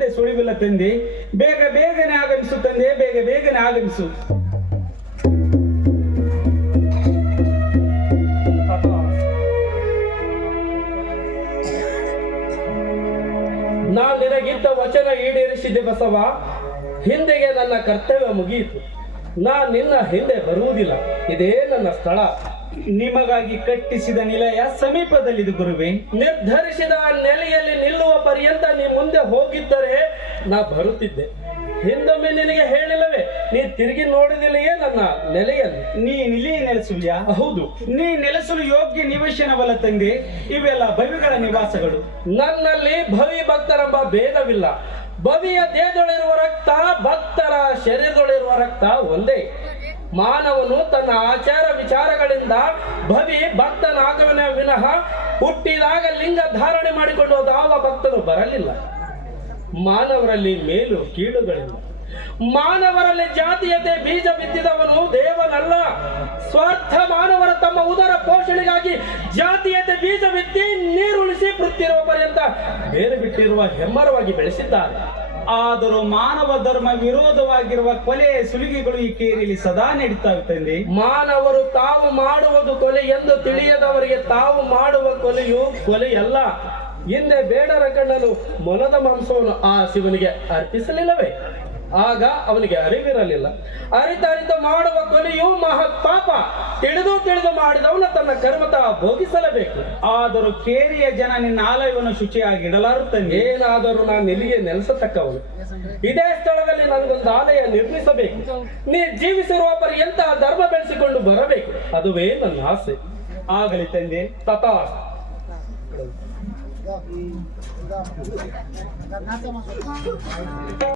ಸುಳಿವಿಲ್ಲ ತಂದೆ. ಬೇಗ ಬೇಗನೆ ಆಗಮಿಸು ತಂದೆ, ಬೇಗ ಬೇಗನೆ ಆಗಮಿಸು. ನಾ ನಿನಗಿದ್ದ ವಚನ ಈಡೇರಿಸಿದೆ ಬಸವ. ಹಿಂದೆಗೆ ನನ್ನ ಕರ್ತವ್ಯ ಮುಗಿಯಿತು. ನಾ ನಿನ್ನ ಹಿಂದೆ ಬರುವುದಿಲ್ಲ. ಇದೇ ನನ್ನ ಸ್ಥಳ. ನಿಮಗಾಗಿ ಕಟ್ಟಿಸಿದ ನಿಲಯ ಸಮೀಪದಲ್ಲಿದೆ ಗುರುವೆ. ನಿರ್ಧರಿಸಿದ ನೆಲೆಯಲ್ಲಿ ನಿಲ್ಲುವ ಪರ್ಯಂತ ನೀ ಮುಂದೆ ಹೋಗಿದ್ದರೆ ನಾ ಬರುತ್ತಿದ್ದೆ. ಹಿಂದೊಮ್ಮೆ ನಿನಗೆ ಹೇಳಿಲ್ಲವೇ ನೀ ತಿರುಗಿ ನೋಡಿದಿಲ್ಲಯೇ ನನ್ನ ನೆಲೆಯಲ್ಲಿ? ನೀ ನಿಲಿ ನೆಲೆಸುಲ್ಯಾ ಹೌದು. ನೀ ನೆಲೆಸಲು ಯೋಗ್ಯ ನಿವೇಶನವಲ್ಲ ತಂದೆ ಇವೆಲ್ಲ ಭವಿಗಳ ನಿವಾಸಗಳು. ನನ್ನಲ್ಲಿ ಭವಿ ಭಕ್ತರೆಂಬ ಭೇದವಿಲ್ಲ. ಭವಿಯ ದೇಹದೊಳಿರುವ ರಕ್ತ ಭಕ್ತರ ಶರೀರದೊಳಿರುವ ರಕ್ತ ಒಂದೇ. ಮಾನವನು ತನ್ನ ಆಚಾರ ವಿಚಾರಗಳಿಂದ ಭವಿ ಭಕ್ತನಾಗವನ ವಿನಃ ಹುಟ್ಟಿದಾಗ ಲಿಂಗ ಧಾರಣೆ ಮಾಡಿಕೊಂಡು ಯಾವ ಭಕ್ತನು ಬರಲಿಲ್ಲ. ಮಾನವರಲ್ಲಿ ಮೇಲು ಕೀಳುಗಳಿಲ್ಲ. ಮಾನವರಲ್ಲಿ ಜಾತಿಯತೆ ಬೀಜ ಬಿತ್ತಿದವನು ದೇವನಲ್ಲ. ಸ್ವಾರ್ಥ ಮಾನವರ ತಮ್ಮ ಉದರ ಪೋಷಣೆಗಾಗಿ ಜಾತಿಯತೆ ಬೀಜ ಬಿತ್ತಿ ನೀರುಳಿಸಿ ಪೃಥ್ವಿರುವ ಪರ್ಯಂತ ಬೇರೆ ಬಿಟ್ಟಿರುವ ಹೆಮ್ಮರವಾಗಿ ಬೆಳೆಸಿದ್ದಾರೆ. ಆದರೂ ಮಾನವ ಧರ್ಮ ವಿರೋಧವಾಗಿರುವ ಕೊಲೆ ಸುಲಿಗೆಗಳು ಈ ಕೇರಿಯಲ್ಲಿ ಸದಾ ನಡೀತಾ ಇರ್ತದೆ. ಮಾನವರು ತಾವು ಮಾಡುವುದು ಕೊಲೆ ಎಂದು ತಿಳಿಯದವರಿಗೆ ತಾವು ಮಾಡುವ ಕೊಲೆಯು ಕೊಲೆಯಲ್ಲ ಹಿಂದೆ ಬೇಡರ ಕಣ್ಣನು ಮೊಲದ ಮಾಂಸವನ್ನು ಆ ಶಿವನಿಗೆ ಅರ್ಪಿಸಲಿಲ್ಲವೇ? ಆಗ ಅವನಿಗೆ ಅರಿವಿರಲಿಲ್ಲ. ಅರಿತ ಅರಿತ ಮಾಡುವ ಕೊನೆಯು ಮಹತ್ ಪಾಪ. ತಿಳಿದು ತಿಳಿದು ಮಾಡಿದವನ ತನ್ನ ಕರ್ಮತ ಭೋಗಿಸಲೇಬೇಕು. ಆದರೂ ಕೇರಿಯ ಜನ ನಿನ್ನ ಆಲಯವನ್ನು ಶುಚಿಯಾಗಿ ಇಡಲಾರು ತಂದೆ ಏನಾದರೂ ನಾನು ಇಲ್ಲಿಗೆ ನೆಲೆಸತಕ್ಕವನು? ಇದೇ ಸ್ಥಳದಲ್ಲಿ ನನಗೊಂದು ಆಲಯ ನಿರ್ಮಿಸಬೇಕು. ನೀ ಜೀವಿಸಿರುವ ಪರ್ಯಂತ ಧರ್ಮ ಬೆಳೆಸಿಕೊಂಡು ಬರಬೇಕು. ಅದುವೇ ನನ್ನ ಆಸೆ. ಆಗಲಿ ತಂದೆ. ತಥಾ